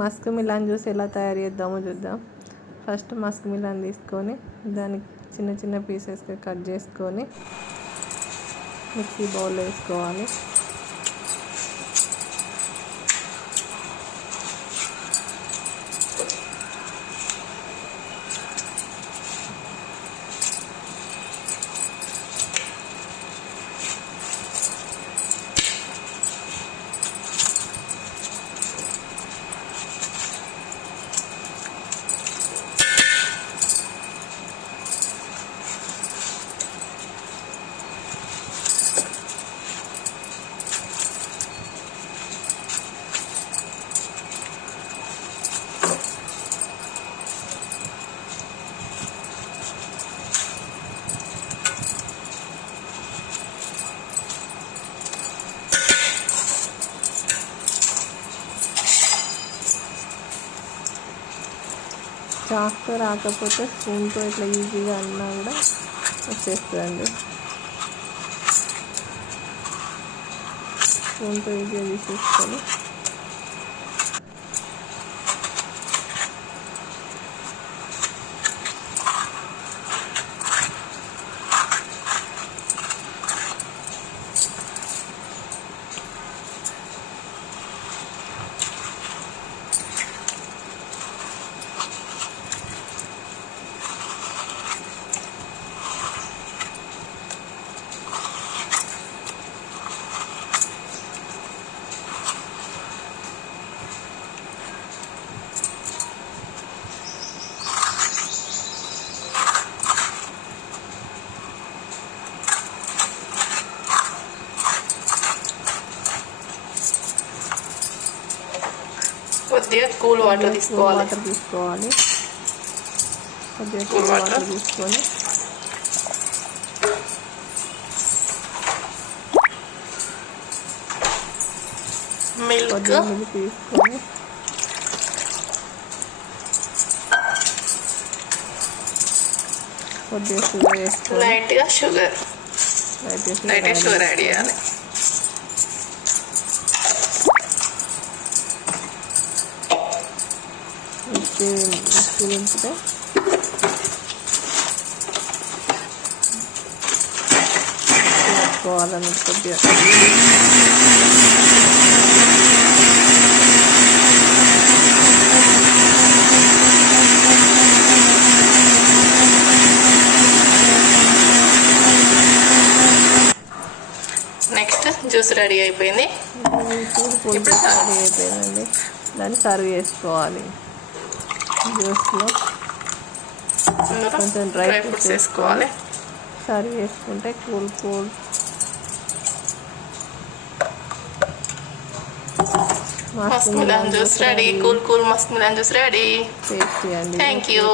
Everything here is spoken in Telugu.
మస్క్ మిలాన్ జ్యూస్ ఎలా తయారు చేద్దామో చూద్దాం. ఫస్ట్ మస్క్ మిలాన్ తీసుకొని దానికి చిన్న చిన్న పీసెస్గా కట్ చేసుకొని మిక్సీ బౌల్లో వేసుకోవాలి. చాక్తో రాకపోతే స్పూన్తో ఇట్లా ఈజీగా అన్నా కూడా వచ్చేస్తుందండి. స్పూన్తో ఈజీగా తీసేసుకొని కొద్దిగా కూల్ వాటర్ తీసుకోవాలి. వాటర్ తీసుకోవాలి. కొద్దిగా కూల్. వాటర్ తీసుకొని. మిల్క్ తీసుకొని. కొద్దిగా షుగర్ వేసుకొని. లైట్గా షుగర్ లైట్ లైట్గా షుగర్ యాడ్ చేయాలి. దింపితే వేసుకోవాలని కొద్దిగా నెక్స్ట్ జ్యూస్ రెడీ అయిపోయింది. రెడీ అయిపోయిందండి. దాన్ని సర్వ్ చేసుకోవాలి. జ్యూస్లో కొంచెం డ్రై ఫ్రూట్స్ వేసుకోవాలి సర్వ్ చేసుకుంటే cool cool. Musk melon juice ready cool cool musk melon juice ready. Thank you